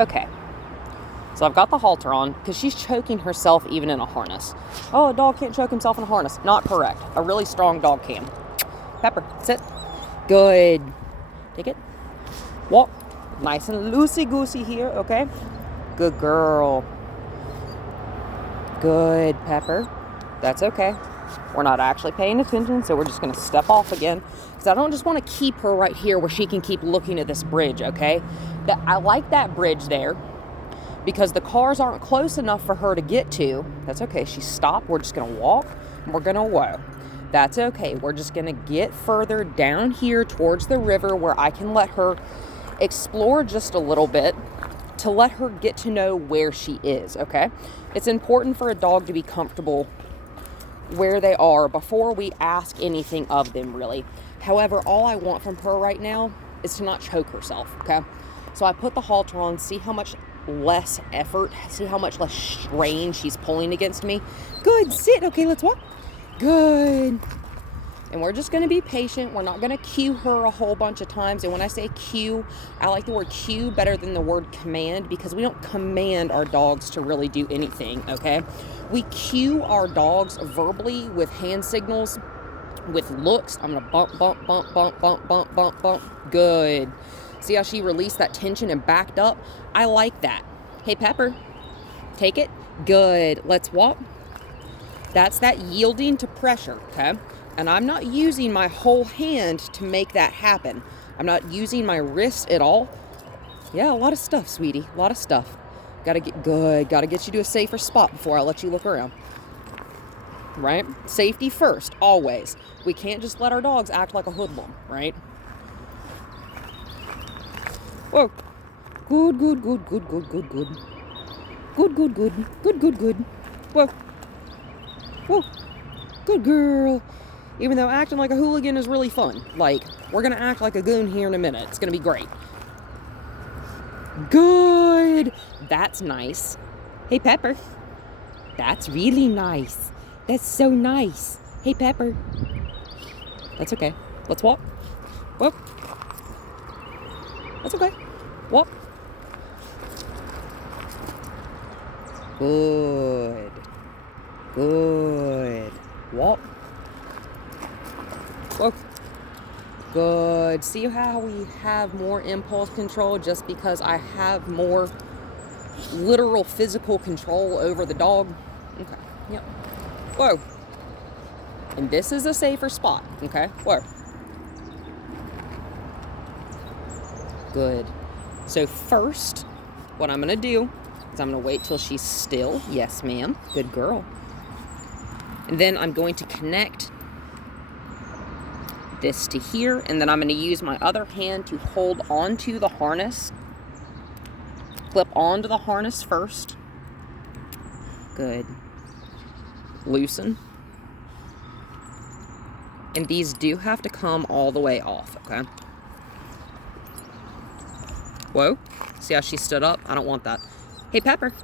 Okay. So I've got the halter on because she's choking herself even in a harness. Oh, a dog can't choke himself in a harness. Not correct. A really strong dog can. Pepper, sit. Good. Take it. Walk. Nice and loosey-goosey here, okay? Good girl. Good, Pepper. That's okay. We're not actually paying attention, so we're just going to step off again. Because I don't just want to keep her right here where she can keep looking at this bridge, okay? I like that bridge there because the cars aren't close enough for her to get to. That's okay. She stopped. We're just going to walk. We're going to whoa. That's okay. We're just going to get further down here towards the river where I can let her explore just a little bit to let her get to know where she is, okay? It's important for a dog to be comfortable where they are before we ask anything of them, really. However, all I want from her right now is to not choke herself, okay? So I put the halter on, see how much less effort, see how much less strain she's pulling against me. Good, sit, okay, let's walk. Good. And we're just going to be patient. We're not going to cue her a whole bunch of times. And when I say cue, I like the word cue better than the word command because we don't command our dogs to really do anything, okay? We cue our dogs verbally with hand signals, with looks. I'm going to bump, bump, bump, bump, bump, bump, bump, bump. Good. See how she released that tension and backed up? I like that. Hey, Pepper, take it. Good. Let's walk. That's that yielding to pressure, okay? And I'm not using my whole hand to make that happen. I'm not using my wrist at all. Yeah, a lot of stuff, sweetie. A lot of stuff. Gotta get good. Gotta get you to a safer spot before I let you look around. Right? Safety first, always. We can't just let our dogs act like a hoodlum, right? Whoa. Good, good, good, good, good, good, good. Good, good, good. Good, good, good. Whoa. Whoa. Good girl. Even though acting like a hooligan is really fun. Like, we're going to act like a goon here in a minute. It's going to be great. Good. That's nice. Hey, Pepper. That's really nice. That's so nice. Hey, Pepper. That's okay. Let's walk. Whoop. That's okay. Walk. Good. Good. Walk. Whoa. Good. See how we have more impulse control just because I have more literal physical control over the dog? Okay. Yep. Whoa. And this is a safer spot. Okay. Whoa. Good. So first, what I'm going to do is I'm going to wait till she's still. Yes, ma'am. Good girl. And then I'm going to connect this to here, and then I'm going to use my other hand to hold onto the harness. Flip onto the harness first. Good. Loosen. And these do have to come all the way off, okay? Whoa. See how she stood up? I don't want that. Hey, Pepper.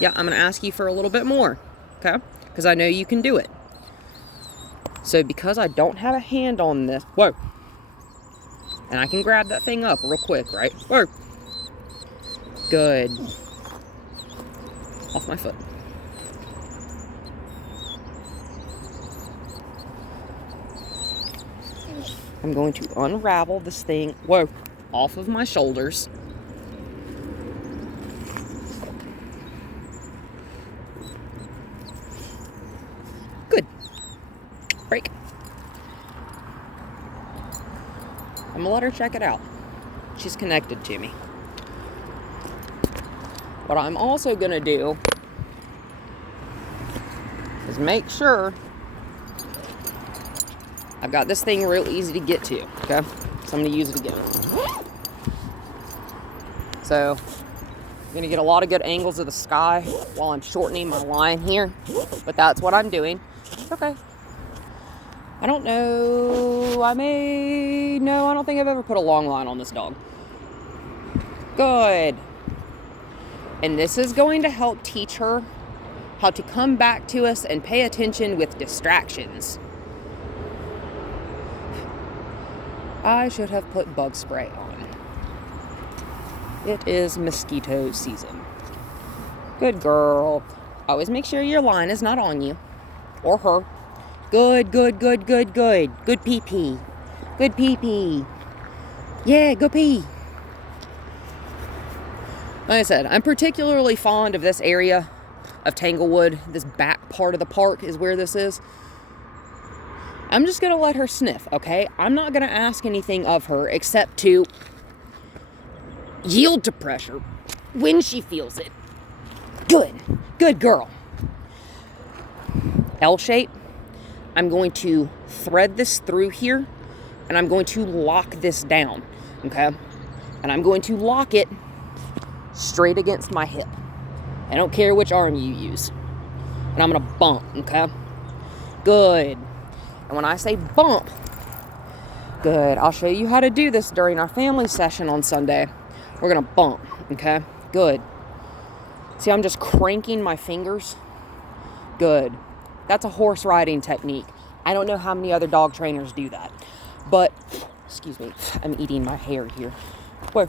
Yeah, I'm going to ask you for a little bit more, okay? Because I know you can do it. So because I don't have a hand on this, whoa, and I can grab that thing up real quick, right? Whoa. Good. Off my foot. I'm going to unravel this thing, whoa, off of my shoulders. Good. Break. I'm gonna let her check it out. She's connected to me. What I'm also gonna do is make sure I've got this thing real easy to get to, okay? So I'm gonna use it again. So I'm gonna get a lot of good angles of the sky while I'm shortening my line here, but that's what I'm doing. It's okay. I don't know, I don't think I've ever put a long line on this dog. Good. And this is going to help teach her how to come back to us and pay attention with distractions. I should have put bug spray on. It is mosquito season. Good girl. Always make sure your line is not on you or her. Good, good, good, good, good. Good pee-pee. Good pee-pee. Yeah, go pee. Like I said, I'm particularly fond of this area of Tanglewood. This back part of the park is where this is. I'm just going to let her sniff, okay? I'm not going to ask anything of her except to yield to pressure when she feels it. Good. Good girl. L shape. I'm going to thread this through here, and I'm going to lock this down, okay? And I'm going to lock it straight against my hip. I don't care which arm you use. And I'm going to bump, okay? Good. And when I say bump, good. I'll show you how to do this during our family session on Sunday. We're going to bump, okay? Good. See, I'm just cranking my fingers. Good. That's a horse riding technique. I don't know how many other dog trainers do that. But, excuse me, I'm eating my hair here. Where?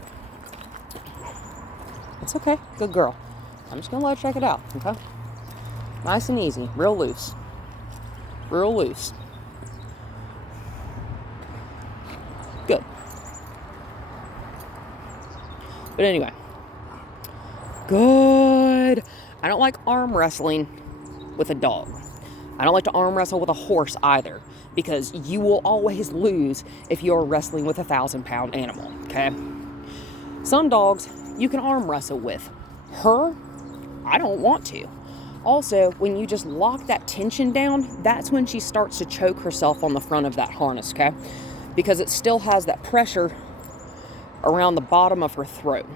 It's okay. Good girl. I'm just going to let her check it out, okay? Nice and easy. Real loose. Real loose. Good. But anyway. Good. I don't like arm wrestling with a dog. I don't like to arm wrestle with a horse either, because you will always lose if you're wrestling with a 1,000-pound animal, okay? Some dogs you can arm wrestle with. Her, I don't want to. Also, when you just lock that tension down, that's when she starts to choke herself on the front of that harness, okay? Because it still has that pressure around the bottom of her throat.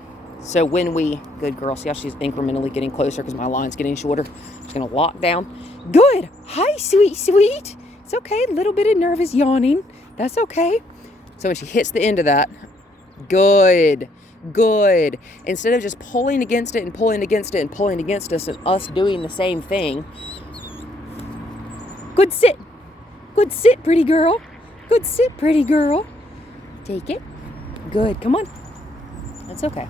So when we, good girl, see how she's incrementally getting closer because my line's getting shorter. Just going to lock down. Good. Hi, sweet, sweet. It's okay. A little bit of nervous yawning. That's okay. So when she hits the end of that, good, good. Instead of just pulling against it and pulling against it and pulling against us and us doing the same thing. Good sit. Good sit, pretty girl. Good sit, pretty girl. Take it. Good. Come on. That's okay.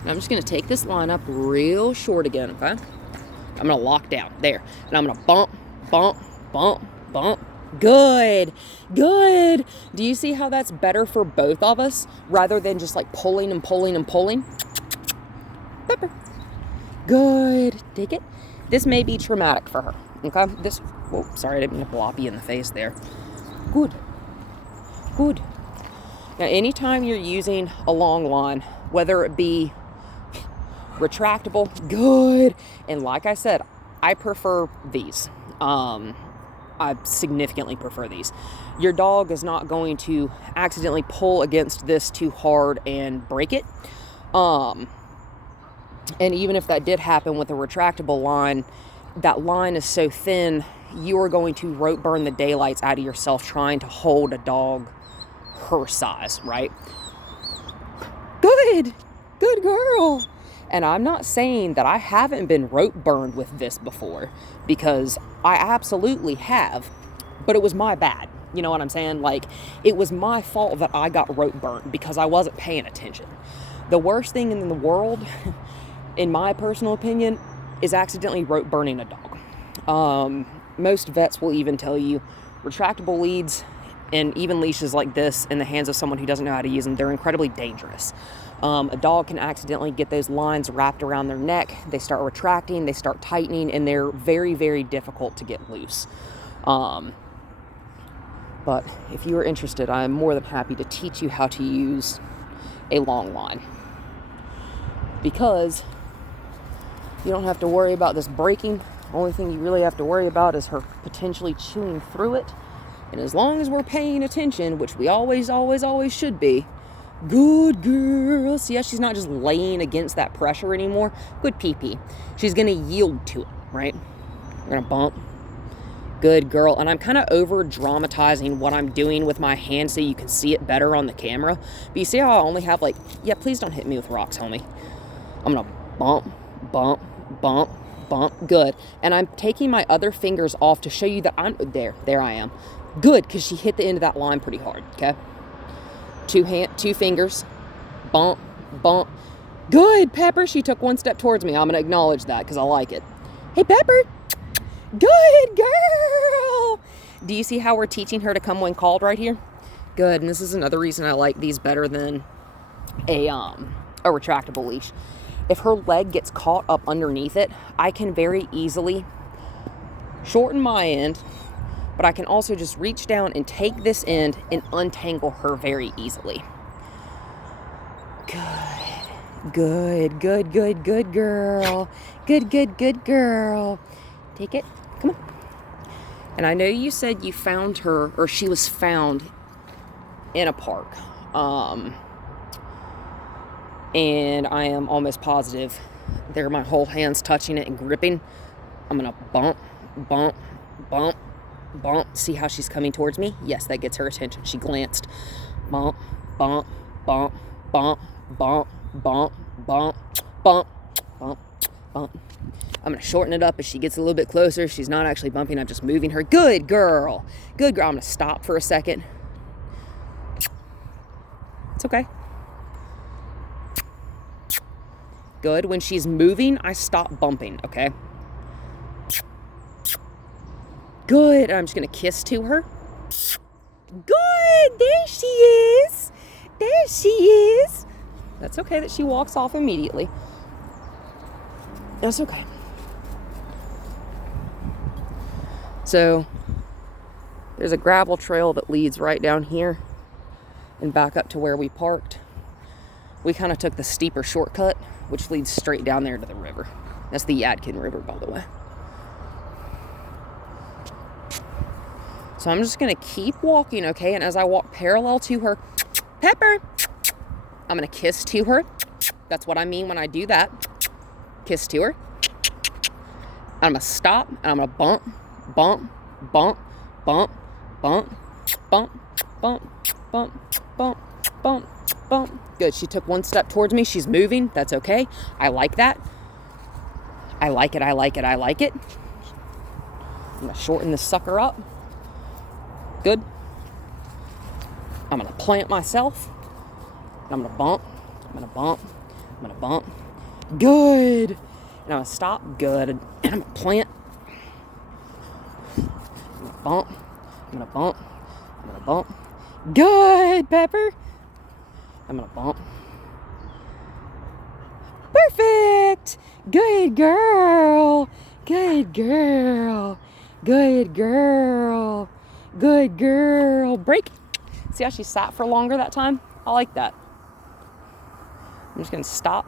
And I'm just going to take this line up real short again, okay? I'm going to lock down. There. And I'm going to bump, bump, bump, bump. Good. Good. Do you see how that's better for both of us rather than just like pulling and pulling and pulling? Pepper. Good. Take it. This may be traumatic for her, okay? This, oh, sorry, I didn't mean to blop you in the face there. Good. Good. Now, anytime you're using a long line, whether it be retractable, good. And like I said, I prefer these. I significantly prefer these. Your dog is not going to accidentally pull against this too hard and break it. And even if that did happen with a retractable line, that line is so thin, you are going to rope burn the daylights out of yourself trying to hold a dog her size, right? Good. Good girl. And I'm not saying that I haven't been rope burned with this before, because I absolutely have, but it was my bad. You know what I'm saying? Like, it was my fault that I got rope burned because I wasn't paying attention. The worst thing in the world, in my personal opinion, is accidentally rope burning a dog. Most vets will even tell you retractable leads and even leashes like this in the hands of someone who doesn't know how to use them, they're incredibly dangerous. A dog can accidentally get those lines wrapped around their neck. They start retracting, they start tightening, and they're very, very difficult to get loose. But if you are interested, I am more than happy to teach you how to use a long line, because you don't have to worry about this breaking. The only thing you really have to worry about is her potentially chewing through it. And as long as we're paying attention, which we always, always, always should be, good girl. See how she's not just laying against that pressure anymore? Good pee-pee. She's going to yield to it, right? We're going to bump. Good girl. And I'm kind of over-dramatizing what I'm doing with my hand so you can see it better on the camera. But you see how I only have yeah, please don't hit me with rocks, homie. I'm going to bump, bump, bump, bump. Good. And I'm taking my other fingers off to show you that I'm there. There I am. Good, because she hit the end of that line pretty hard, okay? Two fingers, bump, bump. Good, Pepper. She took one step towards me. I'm going to acknowledge that because I like it. Hey, Pepper. Good girl. Do you see how we're teaching her to come when called right here? Good. And this is another reason I like these better than a retractable leash. If her leg gets caught up underneath it, I can very easily shorten my end, but I can also just reach down and take this end and untangle her very easily. Good, good, good, good girl. Good, good, good girl. Take it. Come on. And I know you said you found her, or she was found in a park. And I am almost positive there are my whole hands touching it and gripping. I'm going to bump, bump, bump, bump. See how she's coming towards me? Yes, that gets her attention. She glanced. Bump, bump, bump, bump, bump, bump, bump, bump, bump, bump. I'm going to shorten it up as she gets a little bit closer. She's not actually bumping. I'm just moving her. Good girl. Good girl. I'm going to stop for a second. It's okay. Good. When she's moving, I stop bumping, okay? Good. I'm just going to kiss to her. Good. There she is. There she is. That's okay that she walks off immediately. That's okay. So, there's a gravel trail that leads right down here and back up to where we parked. We kind of took the steeper shortcut, which leads straight down there to the river. That's the Yadkin River, by the way. So I'm just going to keep walking, okay? And as I walk parallel to her, Pepper, I'm going to kiss to her. That's what I mean when I do that. Kiss to her. I'm going to stop, and I'm going to bump, bump, bump, bump, bump, bump, bump, bump, bump, bump, bump. Good. She took one step towards me. She's moving. That's okay. I like that. I like it. I like it. I like it. I'm going to shorten this sucker up. Good. I'm going to plant myself. I'm going to bump. I'm going to bump. I'm going to bump. Good. And I'm going to stop. Good. And I'm going to plant. I'm going to bump. I'm going to bump. I'm going to bump. Good, Pepper. I'm going to bump. Perfect. Good girl. Good girl. Good girl. Good girl. Break. See how she sat for longer that time? I like that. I'm just going to stop.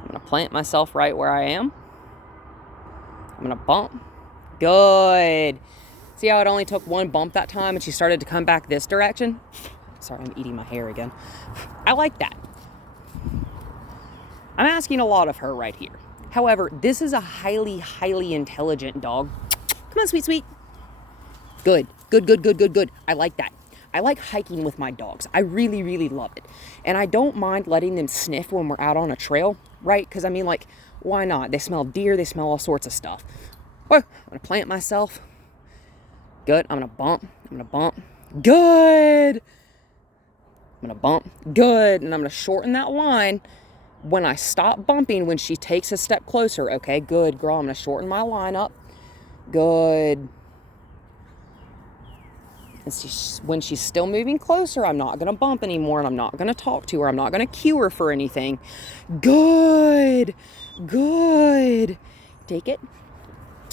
I'm going to plant myself right where I am. I'm going to bump. Good. See how it only took one bump that time and she started to come back this direction? Sorry, I'm eating my hair again. I like that. I'm asking a lot of her right here. However, this is a highly, highly intelligent dog. Come on, sweet, sweet. Good. Good, good, good, good, good. I like that. I like hiking with my dogs. I really, really love it. And I don't mind letting them sniff when we're out on a trail, right? Because, I mean, like, why not? They smell deer. They smell all sorts of stuff. Well, I'm going to plant myself. Good. I'm going to bump. I'm going to bump. Good. I'm going to bump. Good. And I'm going to shorten that line when I stop bumping when she takes a step closer. Okay, good, girl. I'm going to shorten my line up. Good. And when she's still moving closer, I'm not going to bump anymore, and I'm not going to talk to her. I'm not going to cue her for anything. Good. Good. Take it.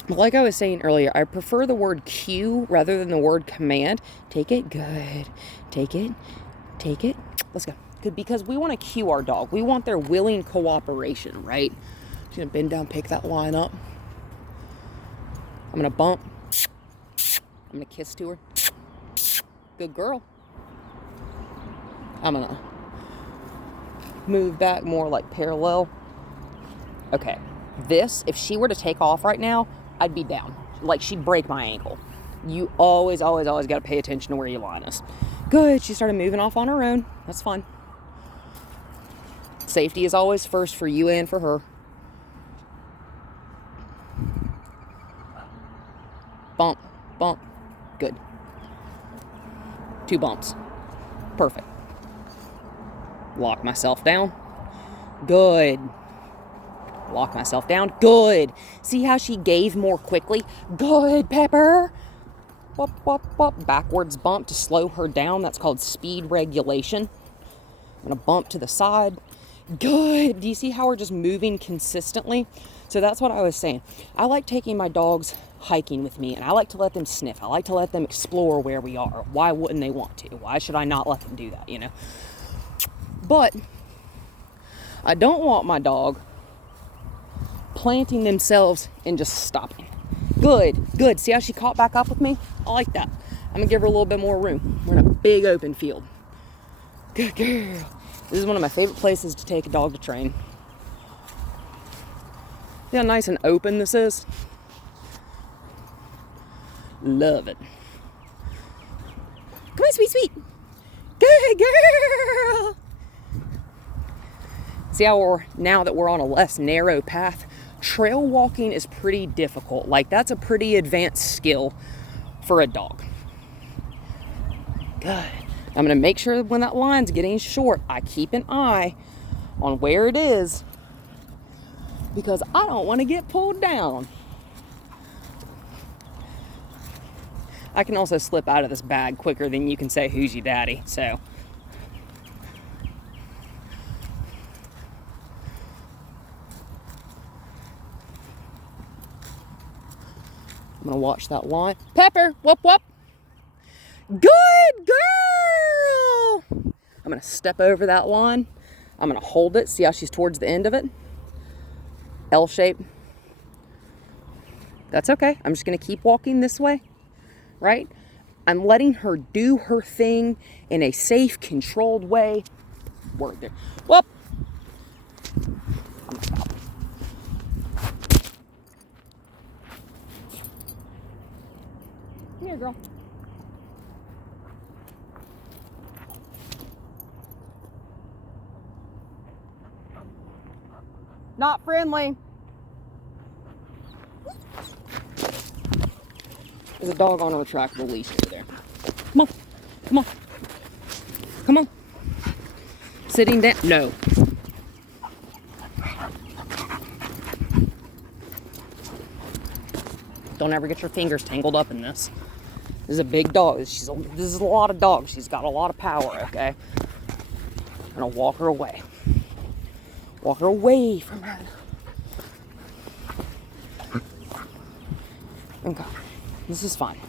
Like I was saying earlier, I prefer the word cue rather than the word command. Take it. Good. Take it. Take it. Let's go. Good, because we want to cue our dog. We want their willing cooperation, right? She's going to bend down, pick that line up. I'm going to bump. I'm going to kiss to her. Good girl. I'm going to move back more like parallel. Okay. This, if she were to take off right now, I'd be down. Like, she'd break my ankle. You always, always, always got to pay attention to where your line is. Good. She started moving off on her own. That's fine. Safety is always first for you and for her. Bump, bump. Good. 2 bumps. Perfect. Lock myself down. Good. Lock myself down. Good. See how she gave more quickly? Good, Pepper. Whoop, whoop, whoop. Backwards bump to slow her down. That's called speed regulation. I'm going to bump to the side. Good. Do you see how we're just moving consistently? So that's what I was saying. I like taking my dogs hiking with me, and I like to let them sniff. I like to let them explore where we are. Why wouldn't they want to? Why should I not let them do that, you know? But I don't want my dog planting themselves and just stopping. Good, good. See how she caught back up with me? I like that. I'm going to give her a little bit more room. We're in a big open field. Good girl. This is one of my favorite places to take a dog to train. See how nice and open this is? Love it. Come on, sweet, sweet. Good girl. See how now that we're on a less narrow path, trail walking is pretty difficult. Like, that's a pretty advanced skill for a dog. Good. I'm going to make sure that when that line's getting short, I keep an eye on where it is, because I don't want to get pulled down. I can also slip out of this bag quicker than you can say, "Who's your daddy?" So I'm going to watch that line. Pepper, whoop, whoop. Good girl. I'm going to step over that line. I'm going to hold it. See how she's towards the end of it? L shape. That's okay. I'm just going to keep walking this way, right? I'm letting her do her thing in a safe, controlled way. Word there. Whoop. I'm going to stop. Come here, girl. Not friendly. There's a dog on a retractable leash over there. Come on. Come on. Come on. Sitting down. No. Don't ever get your fingers tangled up in this. This is a big dog. This is a lot of dogs. She's got a lot of power, okay? I'm gonna walk her away. Walk her away from her. Okay. This is fine.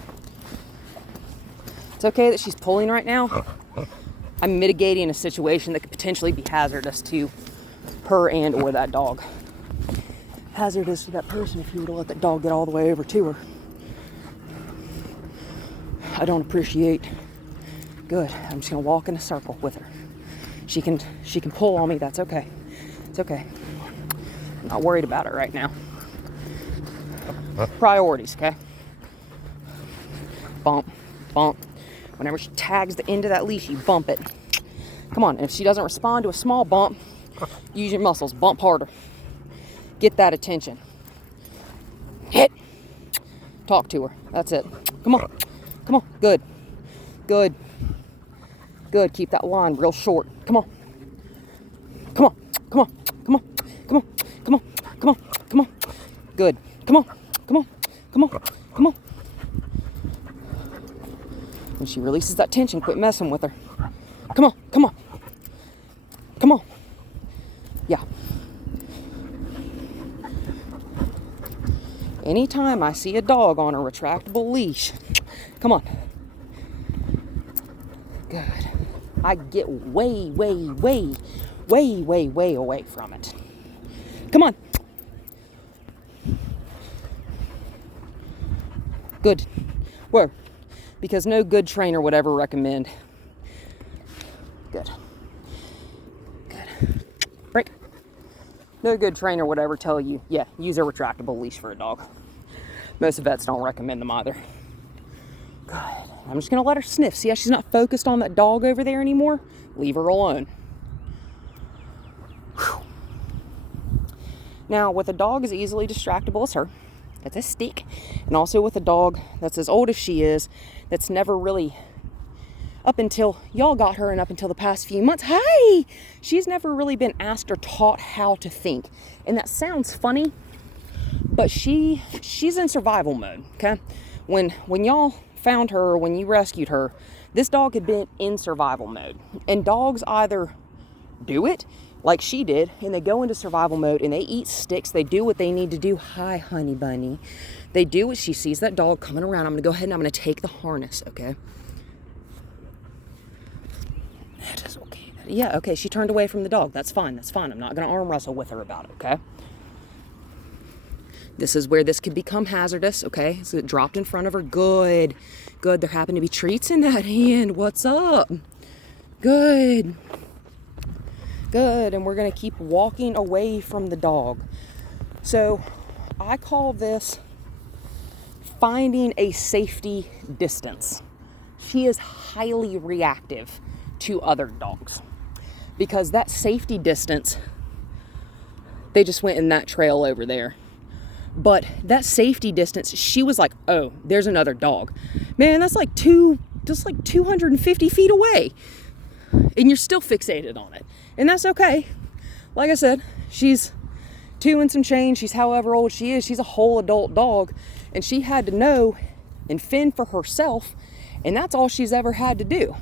It's okay that she's pulling right now. I'm mitigating a situation that could potentially be hazardous to her and or that dog. Hazardous to that person if you were to let that dog get all the way over to her. I don't appreciate. Good. I'm just gonna walk in a circle with her. She can pull on me. That's okay. It's okay. I'm not worried about it right now. Priorities, okay? Bump, bump. Whenever she tags the end of that leash, you bump it. Come on. And if she doesn't respond to a small bump, use your muscles. Bump harder. Get that attention. Hit. Talk to her. That's it. Come on. Come on. Good. Good. Good. Keep that line real short. Come on. Come on. Come on. Come on. Come on. Come on. Come on. Come on. Good. Come on. Come on. Come on. Come on. When she releases that tension, quit messing with her. Come on. Come on. Come on. Yeah. Anytime I see a dog on a retractable leash, come on. Good. I get way, way, way, way, way, way away from it. Come on. Good. Where? Because no good trainer would ever recommend. Good. Good. Break. No good trainer would ever tell you, yeah, use a retractable leash for a dog. Most vets don't recommend them either. Good. I'm just going to let her sniff. See how she's not focused on that dog over there anymore? Leave her alone. Whew. Now, with a dog as easily distractible as her, it's a stick. And also with a dog that's as old as she is, that's never really up until y'all got her and up until the past few months, hi, she's never really been asked or taught how to think. And that sounds funny, but she's in survival mode, okay? When y'all found her, or when you rescued her, this dog had been in survival mode. And dogs either do it like she did, and they go into survival mode and they eat sticks, they do what they need to do. Hi, honey bunny. They do what she sees that dog coming around. I'm gonna go ahead and I'm gonna take the harness, okay? That is okay. Yeah, okay, she turned away from the dog. That's fine, that's fine. I'm not gonna arm wrestle with her about it, okay? This is where this could become hazardous, okay? So it dropped in front of her. Good. Good. There happen to be treats in that hand. What's up? Good. Good. And we're going to keep walking away from the dog. So I call this finding a safety distance. She is highly reactive to other dogs because that safety distance, they just went in that trail over there. But that safety distance, she was like, oh, there's another dog. Man, that's like 250 feet away. And you're still fixated on it. And that's okay. Like I said, she's 2 and some change. She's however old she is. She's a whole adult dog. And she had to know and fend for herself. And that's all she's ever had to do.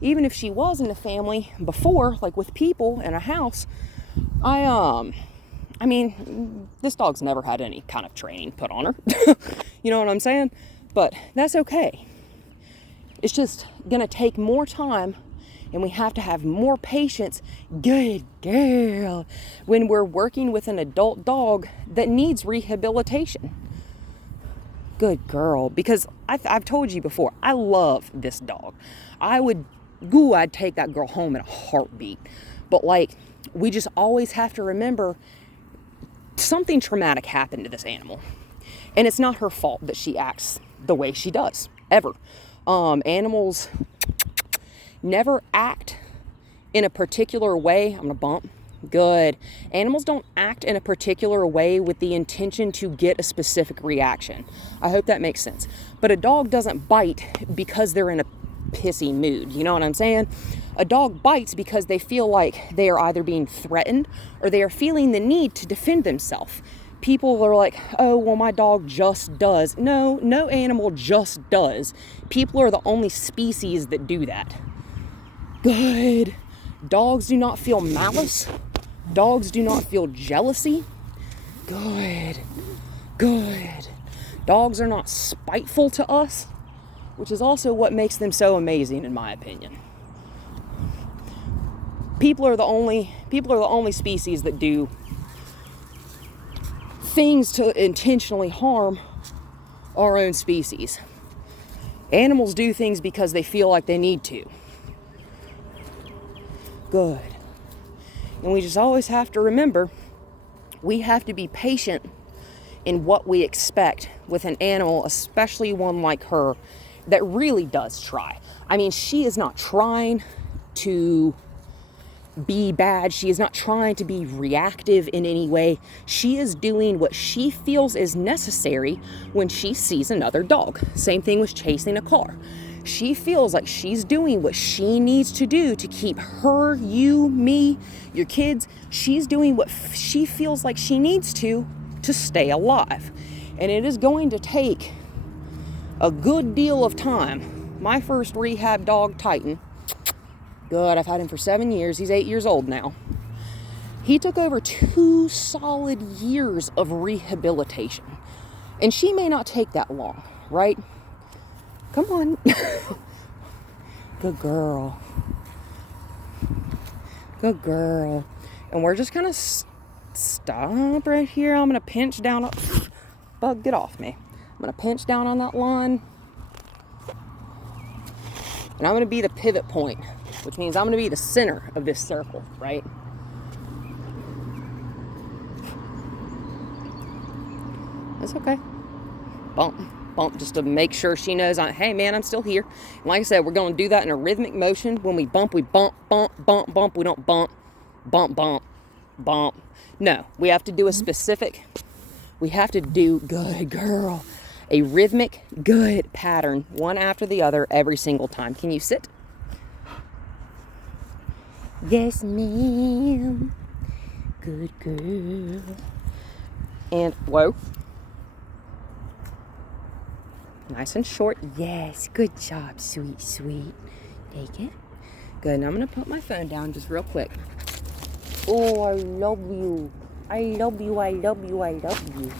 Even if she was in a family before, like with people in a house, I mean, this dog's never had any kind of training put on her. You know what I'm saying? But that's okay. It's just gonna take more time, and we have to have more patience. Good girl. When we're working with an adult dog that needs rehabilitation. Good girl. Because I've told you before, I love this dog. I'd take that girl home in a heartbeat. But like, we just always have to remember something traumatic happened to this animal. And it's not her fault that she acts the way she does, ever. Animals never act in a particular way. I'm gonna bump. Good. Animals don't act in a particular way with the intention to get a specific reaction. I hope that makes sense. But a dog doesn't bite because they're in a pissy mood. You know what I'm saying? A dog bites because they feel like they are either being threatened or they are feeling the need to defend themselves. People are like, oh, well, my dog just does. No animal just does. People are the only species that do that. Good. Dogs do not feel malice. Dogs do not feel jealousy. Good. Good. Dogs are not spiteful to us, which is also what makes them so amazing, in my opinion. People are the only species that do things to intentionally harm our own species. Animals do things because they feel like they need to. Good. And we just always have to remember, we have to be patient in what we expect with an animal, especially one like her that really does try. I mean, she is not trying to be bad. She is not trying to be reactive in any way. She is doing what she feels is necessary when she sees another dog. Same thing with chasing a car. She feels like she's doing what she needs to do to keep her, you, me, your kids. She's doing what she feels like she needs to stay alive. And it is going to take a good deal of time. My first rehab dog, Titan, good, I've had him for 7 years. He's 8 years old now. He took over 2 solid years of rehabilitation. And she may not take that long, right? Come on. Good girl. Good girl. And we're just going to stop right here. I'm going to pinch down. Bug, get off me. I'm going to pinch down on that line. And I'm going to be the pivot point, which means I'm going to be the center of this circle, right? That's okay. Bump, just to make sure she knows, hey man, I'm still here. And like I said, we're going to do that in a rhythmic motion. When we bump, we bump, bump, bump, bump. We don't bump, bump, bump, bump. No, we have to do a specific, we have to do, good girl, a rhythmic, good pattern, one after the other every single time. Can you sit? Yes, ma'am. Good girl. And, whoa. Nice and short. Yes, good job, sweet, sweet. Take it. Good, now I'm going to put my phone down just real quick. Oh, I love you. I love you, I love you, I love you.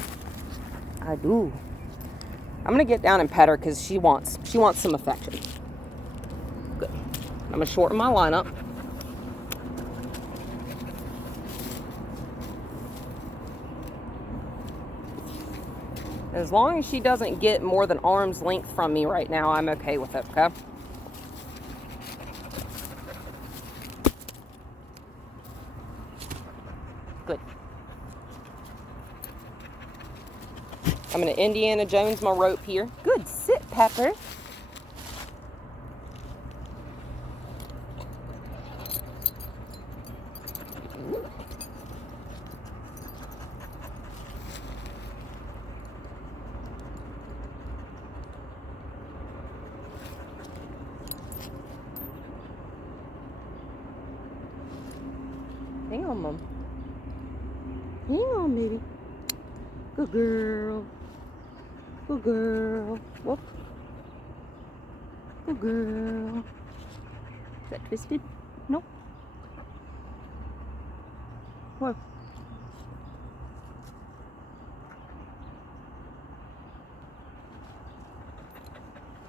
I do. I'm going to get down and pet her because she wants some affection. Good. I'm going to shorten my lineup. As long as she doesn't get more than arm's length from me right now, I'm okay with it, okay? Good. I'm going to Indiana Jones my rope here. Good. Sit, Pepper. Hang on, Mom. Hang on, baby. Good girl. Good girl. Whoop. Good girl. Is that twisted? Nope. Whoa.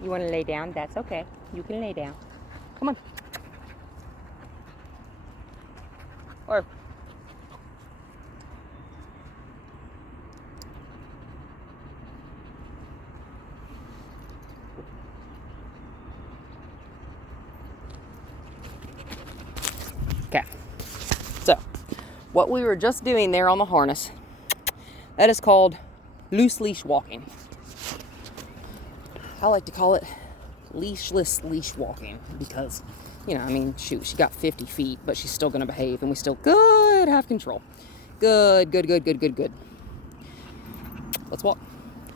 You want to lay down? That's okay. You can lay down. Come on. Or okay. So, what we were just doing there on the harness, that is called loose leash walking. I like to call it leashless leash walking because, you know, I mean, shoot, she got 50 feet, but she's still going to behave, and we still good have control. Good, good, good, good, good, good. Let's walk.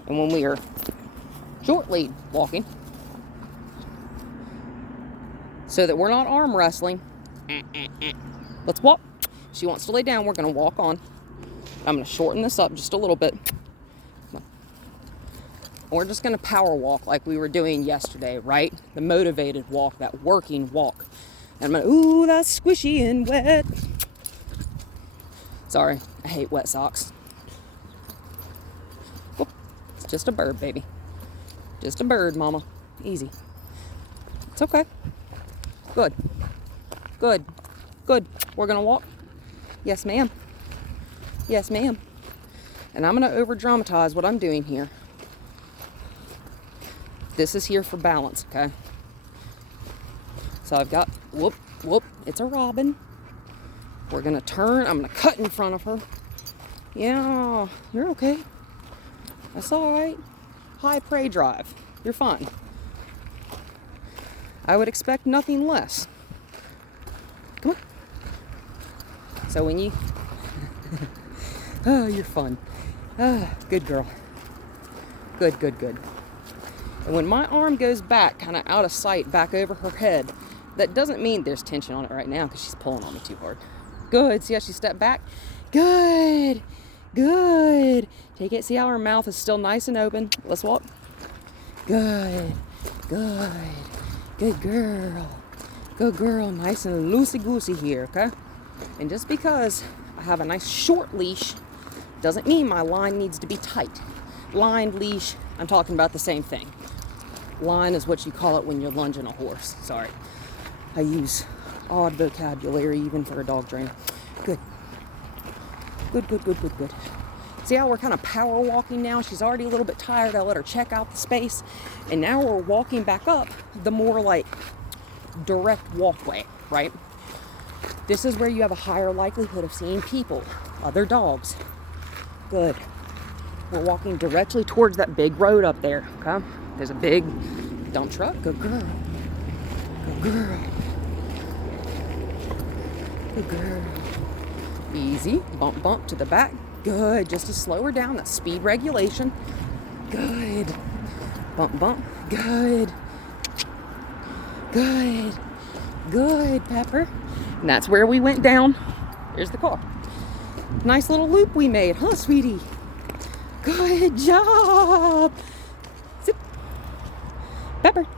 And when we are short lead walking, so that we're not arm wrestling, let's walk. She wants to lay down. We're going to walk on. I'm going to shorten this up just a little bit. We're just going to power walk like we were doing yesterday, right? The motivated walk, that working walk. And I'm going to, ooh, that's squishy and wet. Sorry, I hate wet socks. Whoop. It's just a bird, baby. Just a bird, mama. Easy. It's okay. Good. Good. Good. We're going to walk. Yes, ma'am. Yes, ma'am. And I'm going to over-dramatize what I'm doing here. This is here for balance, okay? So I've got, whoop, whoop, it's a robin. We're gonna turn, I'm gonna cut in front of her. Yeah, you're okay. That's all right. High prey drive, you're fine. I would expect nothing less. Come on. So when you, oh, you're fun. Ah, good girl. Good, good, good. And when my arm goes back, kind of out of sight, back over her head, that doesn't mean there's tension on it right now because she's pulling on me too hard. Good. See how she stepped back? Good. Good. Take it. See how her mouth is still nice and open? Let's walk. Good. Good. Good girl. Good girl. Nice and loosey-goosey here, okay? And just because I have a nice short leash doesn't mean my line needs to be tight. Lined leash, I'm talking about the same thing. Line is what you call it when you're lunging a horse. Sorry. I use odd vocabulary even for a dog trainer. Good. Good, good, good, good, good. See how we're kind of power walking now? She's already a little bit tired. I let her check out the space. And now we're walking back up the more like direct walkway, right? This is where you have a higher likelihood of seeing people, other dogs. Good. We're walking directly towards that big road up there, okay? There's a big dump truck. Good girl. Good girl. Good girl. Easy. Bump, bump to the back. Good. Just to slow her down. That's speed regulation. Good. Bump, bump. Good. Good. Good, Pepper. And that's where we went down. There's the car. Nice little loop we made, huh, sweetie? Good job. Sit. Pepper, can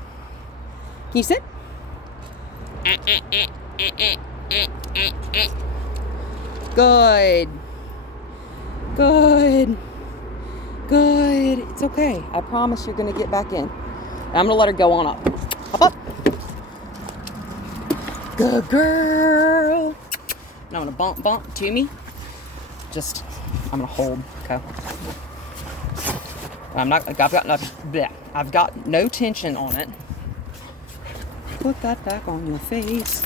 you sit? Good. Good. Good. It's okay. I promise you're going to get back in. I'm going to let her go on up. Hop up. Good girl. Now I'm going to bump to me. I'm going to hold. Okay. I've got no tension on it. Put that back on your face.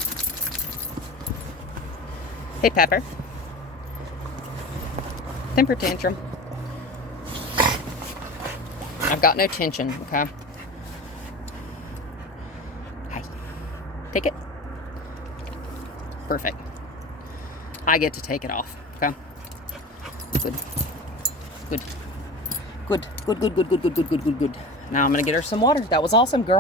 Hey, Pepper. Temper tantrum. I've got no tension, okay? Hi. Take it. Perfect. I get to take it off, okay? Good. Good. Good. Good, good, good, good, good, good, good, good, good. Now I'm gonna get her some water. That was awesome, girl.